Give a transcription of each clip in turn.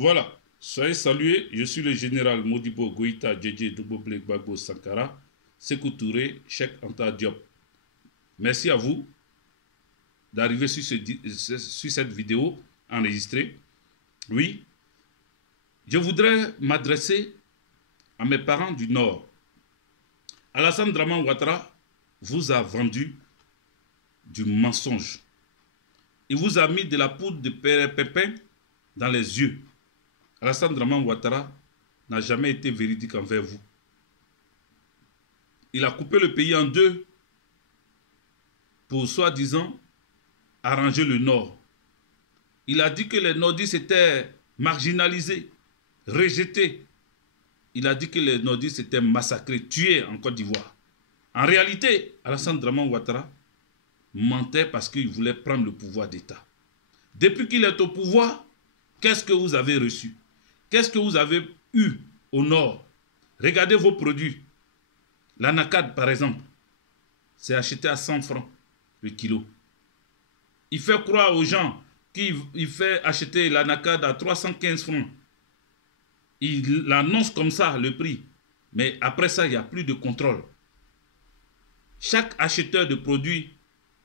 Voilà, soyez salués, je suis le général Modibo Goïta Djedje Douboble Gbagbo Sankara, Sékou Touré, Cheikh Anta Diop. Merci à vous d'arriver sur cette vidéo enregistrée. Oui, je voudrais m'adresser à mes parents du Nord. Alassane Draman Ouattara vous a vendu du mensonge. Il vous a mis de la poudre de pépin dans les yeux. Alassane Draman Ouattara n'a jamais été véridique envers vous. Il a coupé le pays en deux pour soi-disant arranger le Nord. Il a dit que les Nordistes étaient marginalisés, rejetés. Il a dit que les Nordistes étaient massacrés, tués en Côte d'Ivoire. En réalité, Alassane Draman Ouattara mentait parce qu'il voulait prendre le pouvoir d'État. Depuis qu'il est au pouvoir, qu'est-ce que vous avez reçu? Qu'est-ce que vous avez eu au Nord? Regardez vos produits. L'anacade, par exemple, c'est acheté à 100 francs le kilo. Il fait croire aux gens qu'il fait acheter l'anacade à 315 francs. Il annonce comme ça le prix. Mais après ça, il n'y a plus de contrôle. Chaque acheteur de produits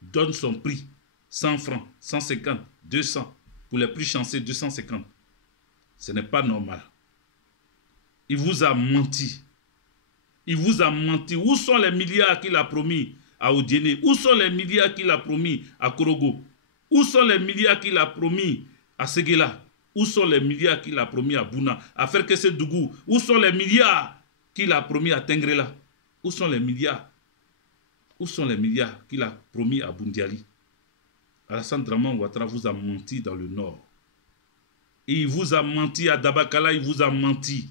donne son prix. 100 francs, 150, 200. Pour les plus chanceux, 250. Ce n'est pas normal. Il vous a menti. Il vous a menti. Où sont les milliards qu'il a promis à Odiene? Où sont les milliards qu'il a promis à Korogo? Où sont les milliards qu'il a promis à Séguéla? Où sont les milliards qu'il a promis à Bouna, à Ferkese Dougou? Où sont les milliards qu'il a promis à Tengrela? Où sont les milliards? Où sont les milliards qu'il a promis à Bundiali? Alassane Draman Ouattara vous a menti dans le Nord. Et il vous a menti à Dabakala, il vous a menti.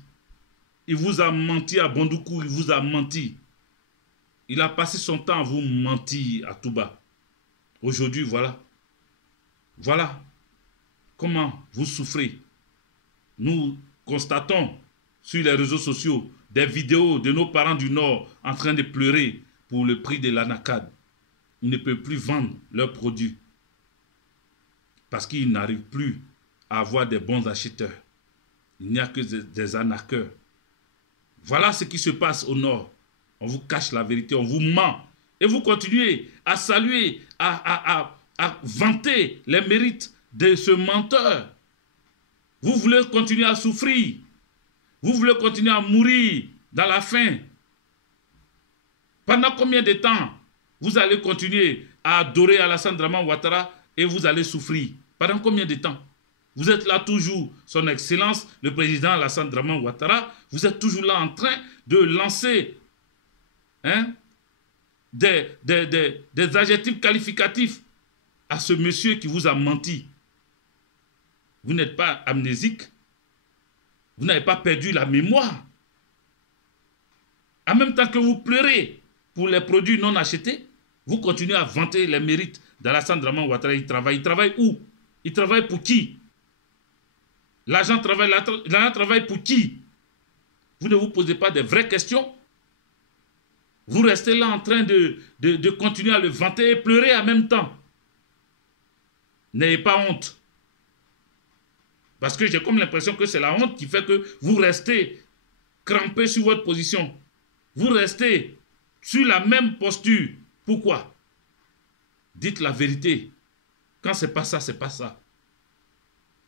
Il vous a menti à Bondoukou, il vous a menti. Il a passé son temps à vous mentir à Touba. Aujourd'hui, voilà. Voilà comment vous souffrez. Nous constatons sur les réseaux sociaux des vidéos de nos parents du Nord en train de pleurer pour le prix de l'anacade. Ils ne peuvent plus vendre leurs produits parce qu'ils n'arrivent plus à avoir des bons acheteurs. Il n'y a que des arnaqueurs. Voilà ce qui se passe au Nord. On vous cache la vérité, on vous ment. Et vous continuez à saluer, à vanter les mérites de ce menteur. Vous voulez continuer à souffrir. Vous voulez continuer à mourir dans la faim. Pendant combien de temps vous allez continuer à adorer Alassane Draman Ouattara et vous allez souffrir? Pendant combien de temps? Vous êtes là toujours, son excellence, le président Alassane Draman Ouattara, vous êtes toujours là en train de lancer des adjectifs qualificatifs à ce monsieur qui vous a menti. Vous n'êtes pas amnésique. Vous n'avez pas perdu la mémoire. En même temps que vous pleurez pour les produits non achetés, vous continuez à vanter les mérites d'Alassane Draman Ouattara. Il travaille. Il travaille où? Il travaille pour qui? L'argent travaille pour qui? Vous ne vous posez pas de vraies questions. Vous restez là en train de continuer à le vanter et pleurer en même temps. N'ayez pas honte. Parce que j'ai comme l'impression que c'est la honte qui fait que vous restez crampé sur votre position. Vous restez sur la même posture. Pourquoi? Dites la vérité. Quand c'est pas ça, c'est pas ça.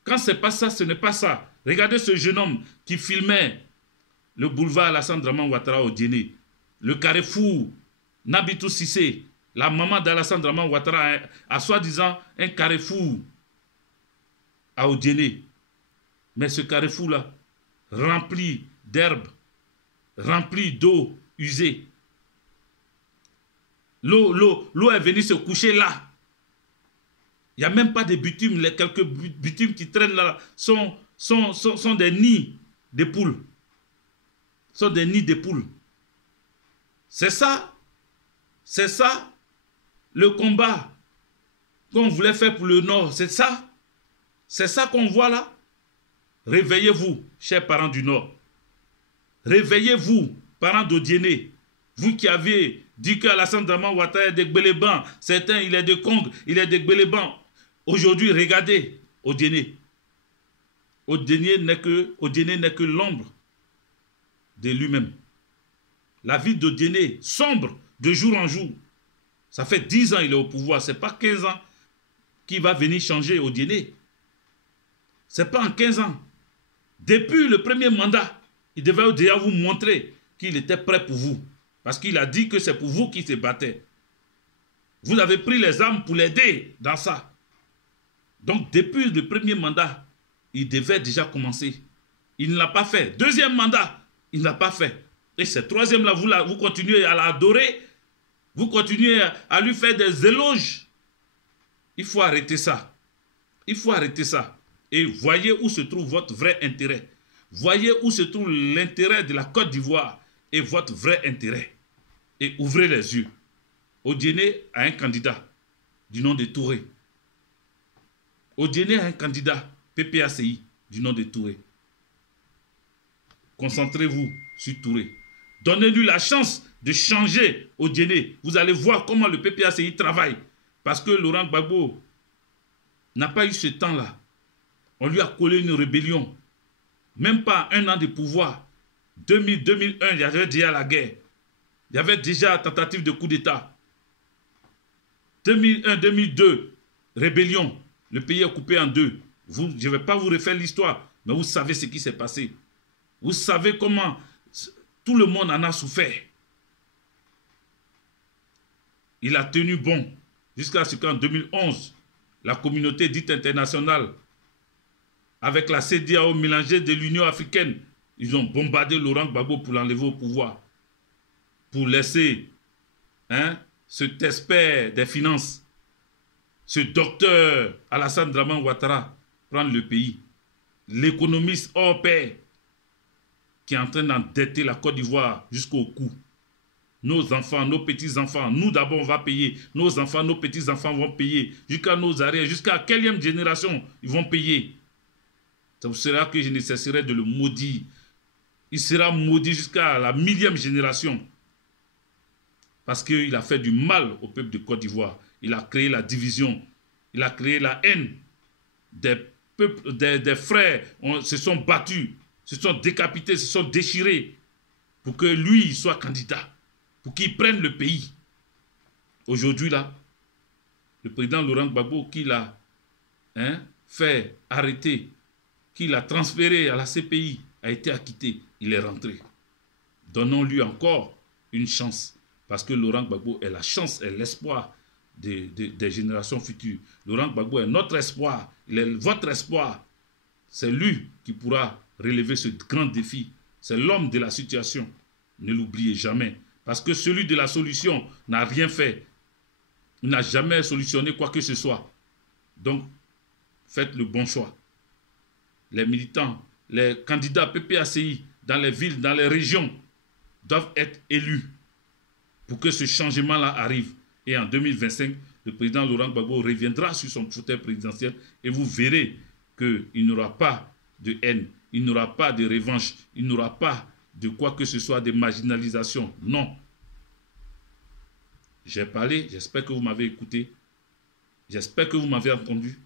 Quand c'est pas ça, ce n'est pas ça. Regardez ce jeune homme qui filmait le boulevard Alassane Draman Ouattara au Djéné. Le carrefour Nabitou Sissé. La maman d'Alassane Draman Ouattara a soi-disant un carrefour à Odiene. Mais ce carrefour-là, rempli d'herbes, rempli d'eau usée. L'eau est venue se coucher là. Il n'y a même pas de bitume. Les quelques bitumes qui traînent là sont des nids de poules. Sont des nids de poules. C'est ça le combat qu'on voulait faire pour le Nord. C'est ça qu'on voit là. Réveillez-vous, chers parents du Nord. Réveillez-vous, parents d'Odiene. Vous qui avez dit qu'Alassane Draman Ouattara est de Gbeleban, certains il est de Kong, il est de Gbeleban. Aujourd'hui, regardez Odiene. Odiene n'est que l'ombre de lui-même. La vie d'Odiene sombre de jour en jour. Ça fait 10 ans qu'il est au pouvoir. Ce n'est pas 15 ans qu'il va venir changer Odiene. Ce n'est pas en 15 ans. Depuis le premier mandat, il devait déjà vous montrer qu'il était prêt pour vous. Parce qu'il a dit que c'est pour vous qu'il se battait. Vous avez pris les armes pour l'aider dans ça. Donc depuis le premier mandat, il devait déjà commencer. Il ne l'a pas fait. Deuxième mandat, il ne l'a pas fait. Et ce troisième-là, vous continuez à l'adorer. Vous continuez à lui faire des éloges. Il faut arrêter ça. Il faut arrêter ça. Et voyez où se trouve votre vrai intérêt. Voyez où se trouve l'intérêt de la Côte d'Ivoire et votre vrai intérêt. Et ouvrez les yeux. Odiene a un candidat du nom de Touré. Odiene a un candidat PPACI du nom de Touré. Concentrez-vous sur Touré. Donnez-lui la chance de changer Odiene. Vous allez voir comment le PPACI travaille. Parce que Laurent Gbagbo n'a pas eu ce temps-là. On lui a collé une rébellion. Même pas un an de pouvoir. 2001, il y avait déjà la guerre. Il y avait déjà tentative de coup d'État. 2001, 2002, rébellion. Le pays est coupé en deux. Je ne vais pas vous refaire l'histoire, mais vous savez ce qui s'est passé. Vous savez comment tout le monde en a souffert. Il a tenu bon jusqu'à ce qu'en 2011, la communauté dite internationale, avec la CEDEAO mélangée de l'Union africaine, ils ont bombardé Laurent Gbagbo pour l'enlever au pouvoir. Pour laisser cet expert des finances, ce docteur Alassane Dramane Ouattara prendre le pays. L'économiste hors pair qui est en train d'endetter la Côte d'Ivoire jusqu'au cou. Nos enfants, nos petits-enfants, nous d'abord on va payer. Nos enfants, nos petits-enfants vont payer. Jusqu'à nos arrières, jusqu'à quelle génération ils vont payer. Ça vous sera que je ne cesserai de le maudire. Il sera maudit jusqu'à la 1000e génération. Parce qu'il a fait du mal au peuple de Côte d'Ivoire. Il a créé la division. Il a créé la haine. Des frères se sont battus, se sont décapités, se sont déchirés pour que lui soit candidat, pour qu'il prenne le pays. Aujourd'hui, là, le président Laurent Gbagbo, qui l'a fait arrêter, qui l'a transféré à la CPI, a été acquitté. Il est rentré. Donnons-lui encore une chance. Parce que Laurent Gbagbo est la chance, est l'espoir des générations futures. Laurent Gbagbo est notre espoir. Il est votre espoir. C'est lui qui pourra relever ce grand défi. C'est l'homme de la situation. Ne l'oubliez jamais. Parce que celui de la solution n'a rien fait. Il n'a jamais solutionné quoi que ce soit. Donc, faites le bon choix. Les militants, les candidats PPACI dans les villes, dans les régions, doivent être élus pour que ce changement-là arrive. Et en 2025, le président Laurent Gbagbo reviendra sur son fauteuil présidentiel et vous verrez qu'il n'y aura pas de haine, il n'y aura pas de revanche, il n'y aura pas de quoi que ce soit, de marginalisation. Non. J'ai parlé, j'espère que vous m'avez écouté, j'espère que vous m'avez entendu.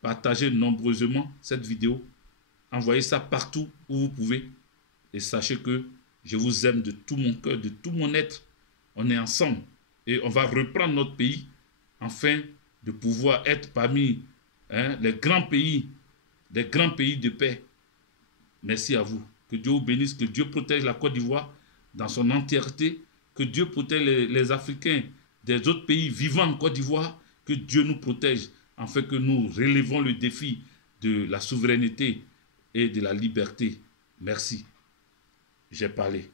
Partagez nombreusement cette vidéo, envoyez ça partout où vous pouvez et sachez que je vous aime de tout mon cœur, de tout mon être. On est ensemble et on va reprendre notre pays afin de pouvoir être parmi les grands pays de paix. Merci à vous. Que Dieu vous bénisse, que Dieu protège la Côte d'Ivoire dans son entièreté, que Dieu protège les Africains des autres pays vivant en Côte d'Ivoire, que Dieu nous protège afin que nous relevons le défi de la souveraineté et de la liberté. Merci. J'ai parlé.